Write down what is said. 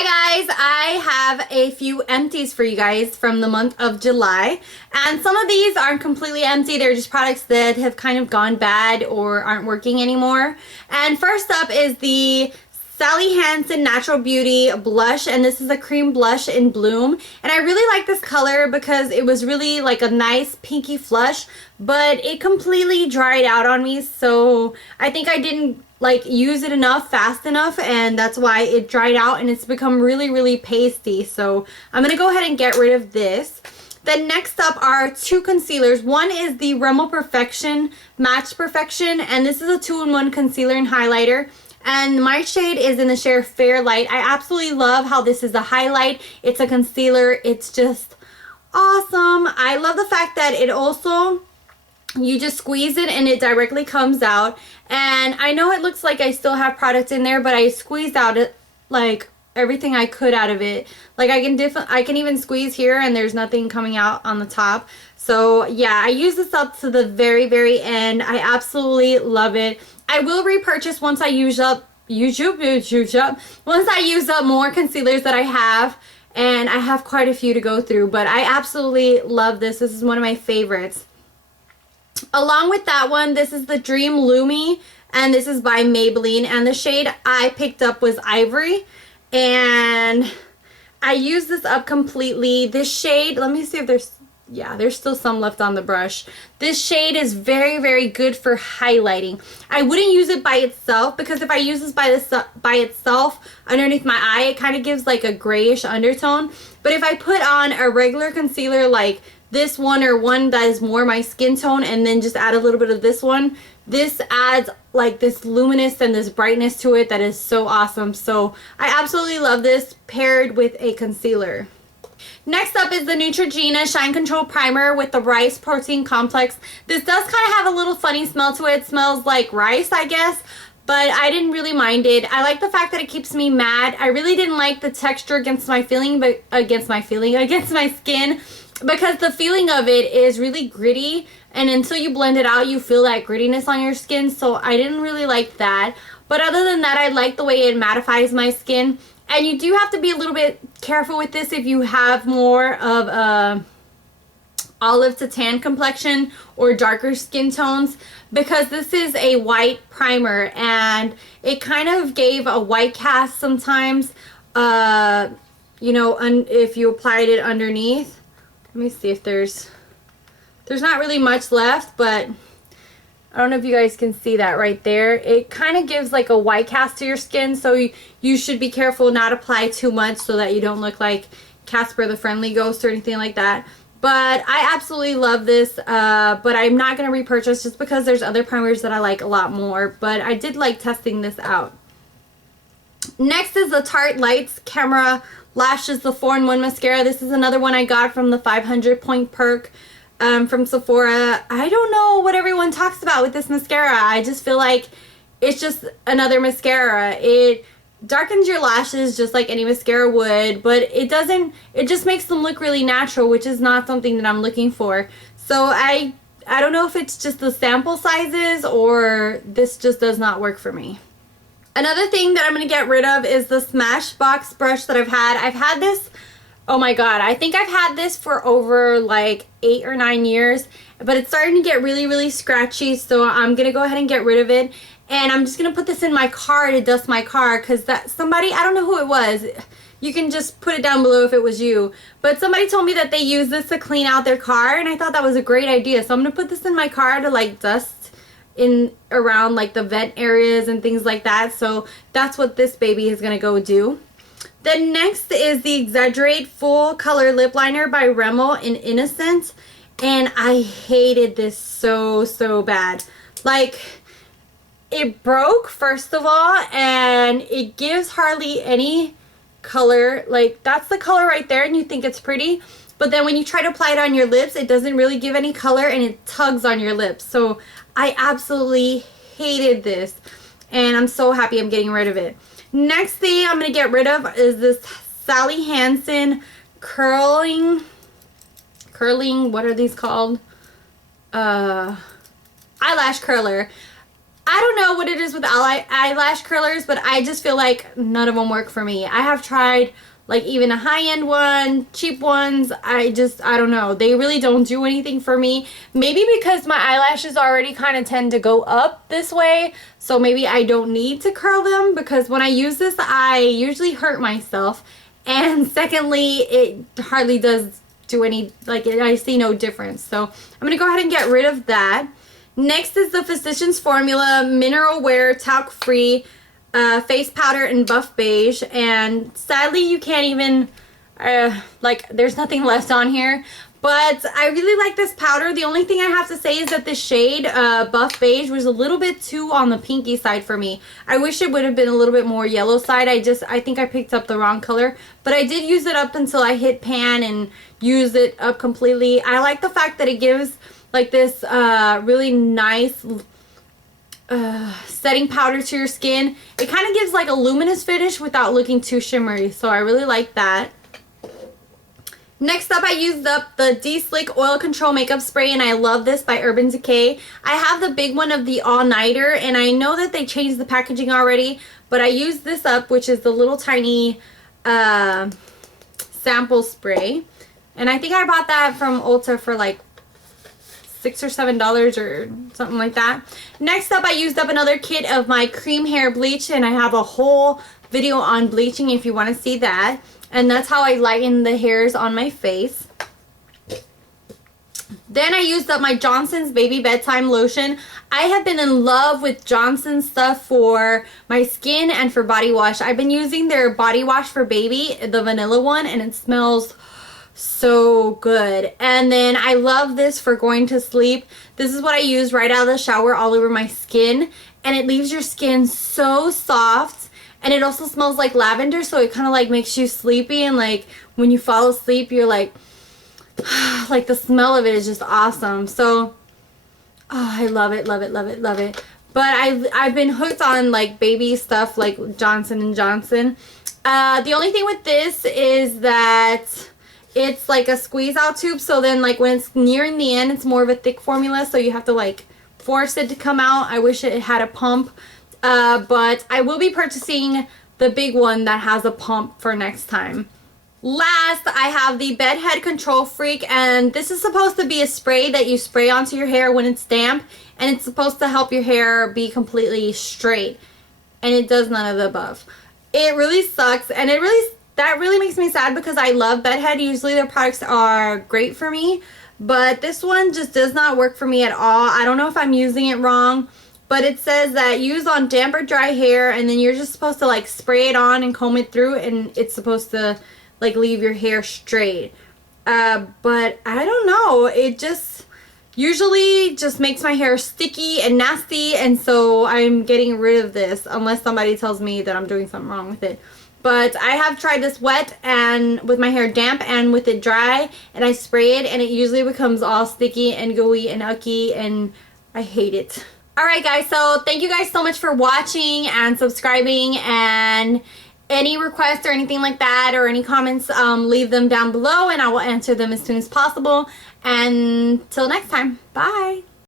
Hi guys, I have a few empties for you guys from the month of July, and some of these aren't completely empty. They're just products that have kind of gone bad or aren't working anymore. And first up is the Hansen Natural Beauty blush, and this is a cream blush in Bloom, and I really like this color because it was really like a nice pinky flush, but it completely dried out on me, so I think I didn't like use it fast enough, and that's why it dried out and it's become really pasty. So I'm gonna go ahead and get rid of this. Then next up are two concealers. One is the Rimmel Perfection Match Perfection, and this is a 2-in-1 concealer and highlighter. And my shade is in the shade Fair Light. I absolutely love how this is a highlight. It's a concealer. It's just awesome. I love the fact that it also, you just squeeze it and it directly comes out. And I know it looks like I still have product in there, but I squeezed out it like everything I could out of it. Like I can even squeeze here and there's nothing coming out on the top. So yeah, I use this up to the very end. I absolutely love it. I will repurchase once I use up more concealers that I have, and I have quite a few to go through, but I absolutely love this. This is one of my favorites. Along with that one, this is the Dream Lumi, and this is by Maybelline, and the shade I picked up was Ivory, and I used this up completely. This shade, let me see if there's still some left on the brush. This shade is very good for highlighting. I wouldn't use it by itself, because if I use this by itself underneath my eye, it kind of gives like a grayish undertone. But if I put on a regular concealer like this one, or one that is more my skin tone, and then just add a little bit of this one, this adds like this luminous and this brightness to it that is so awesome. So I absolutely love this paired with a concealer. Next up is the Neutrogena Shine Control Primer with the Rice Protein Complex. This does kind of have a little funny smell to it. It smells like rice, I guess, but I didn't really mind it. I like the fact that it keeps me matte. I really didn't like the texture against my skin, because the feeling of it is really gritty, and until you blend it out, you feel that grittiness on your skin, so I didn't really like that. But other than that, I like the way it mattifies my skin. And you do have to be a little bit careful with this if you have more of a olive to tan complexion or darker skin tones, because this is a white primer and it kind of gave a white cast sometimes, you know, if you applied it underneath. Let me see if there's not really much left, but I don't know if you guys can see that right there. It kind of gives like a white cast to your skin, so you should be careful not apply too much so that you don't look like Casper the Friendly Ghost or anything like that. But I absolutely love this, but I'm not going to repurchase just because there's other primers that I like a lot more, but I did like testing this out. Next is the Tarte Lights Camera Lashes, the 4-in-1 mascara. This is another one I got from the 500 point perk from Sephora. I don't know what everyone talks about with this mascara. I just feel like it's just another mascara. It darkens your lashes just like any mascara would, but it just makes them look really natural, which is not something that I'm looking for. So I don't know if it's just the sample sizes or this just does not work for me. Another thing that I'm going to get rid of is the SmashBox Brush that I've had. I've had this, oh my god, I think I've had this for over like 8 or 9 years, but it's starting to get really scratchy, so I'm going to go ahead and get rid of it. And I'm just going to put this in my car to dust my car, because that somebody, I don't know who it was, you can just put it down below if it was you, but somebody told me that they use this to clean out their car, and I thought that was a great idea. So I'm going to put this in my car to like dust in around like the vent areas and things like that. So that's what this baby is going to go do. Then next is the Exaggerate Full Color Lip Liner by Rimmel in Innocence, and I hated this so bad. Like, it broke first of all, and it gives hardly any color. Like, that's the color right there and you think it's pretty, but then when you try to apply it on your lips, it doesn't really give any color and it tugs on your lips. So I absolutely hated this, and I'm so happy I'm getting rid of it. Next thing I'm going to get rid of is this Hansen curling, what are these called? Eyelash curler. I don't know what it is with eyelash curlers, but I just feel like none of them work for me. I have tried like even a high-end one, cheap ones. I don't know. They really don't do anything for me. Maybe because my eyelashes already kind of tend to go up this way, so maybe I don't need to curl them, because when I use this, I usually hurt myself. And secondly, it hardly does do any, like, I see no difference. So I'm going to go ahead and get rid of that. Next is the Physicians Formula Mineral Wear Talc Free face powder in buff beige, and sadly you can't even like, there's nothing left on here, but I really like this powder. The only thing I have to say is that the shade buff beige was a little bit too on the pinky side for me. I wish it would have been a little bit more yellow side. I think I picked up the wrong color, but I did use it up until I hit pan and use it up completely. I like the fact that it gives like this really nice setting powder to your skin. It kind of gives like a luminous finish without looking too shimmery, so I really like that. Next up, I used up the De-Slick Oil Control Makeup Spray, and I love this by Urban Decay. I have the big one of the All Nighter, and I know that they changed the packaging already, but I used this up, which is the little tiny sample spray, and I think I bought that from Ulta for like $6 or $7 or something like that. Next up, I used up another kit of my cream hair bleach, and I have a whole video on bleaching if you want to see that. And that's how I lighten the hairs on my face. Then I used up my Johnson's Baby Bedtime Lotion. I have been in love with Johnson's stuff for my skin and for body wash. I've been using their body wash for baby, the vanilla one, and it smells so good. And then I love this for going to sleep. This is what I use right out of the shower all over my skin, and it leaves your skin so soft, and it also smells like lavender, so it kind of like makes you sleepy, and like when you fall asleep you're like like the smell of it is just awesome. So I love it, love it, love it, love it. But I've been hooked on like baby stuff like Johnson & Johnson. The only thing with this is that it's like a squeeze out tube, so then like when it's nearing the end, it's more of a thick formula, so you have to like force it to come out. I wish it had a pump, but I will be purchasing the big one that has a pump for next time. Last, I have the BedHead Control Freak, and this is supposed to be a spray that you spray onto your hair when it's damp, and it's supposed to help your hair be completely straight, and it does none of the above. It really sucks, and that really makes me sad because I love BedHead. Usually their products are great for me, but this one just does not work for me at all. I don't know if I'm using it wrong, but it says that use on damp or dry hair, and then you're just supposed to like spray it on and comb it through, and it's supposed to like leave your hair straight. But I don't know, it just usually just makes my hair sticky and nasty, and so I'm getting rid of this unless somebody tells me that I'm doing something wrong with it. But I have tried this wet and with my hair damp and with it dry, and I spray it, and it usually becomes all sticky and gooey and ucky, and I hate it. Alright guys, so thank you guys so much for watching and subscribing, and any requests or anything like that or any comments, leave them down below and I will answer them as soon as possible. And till next time, bye!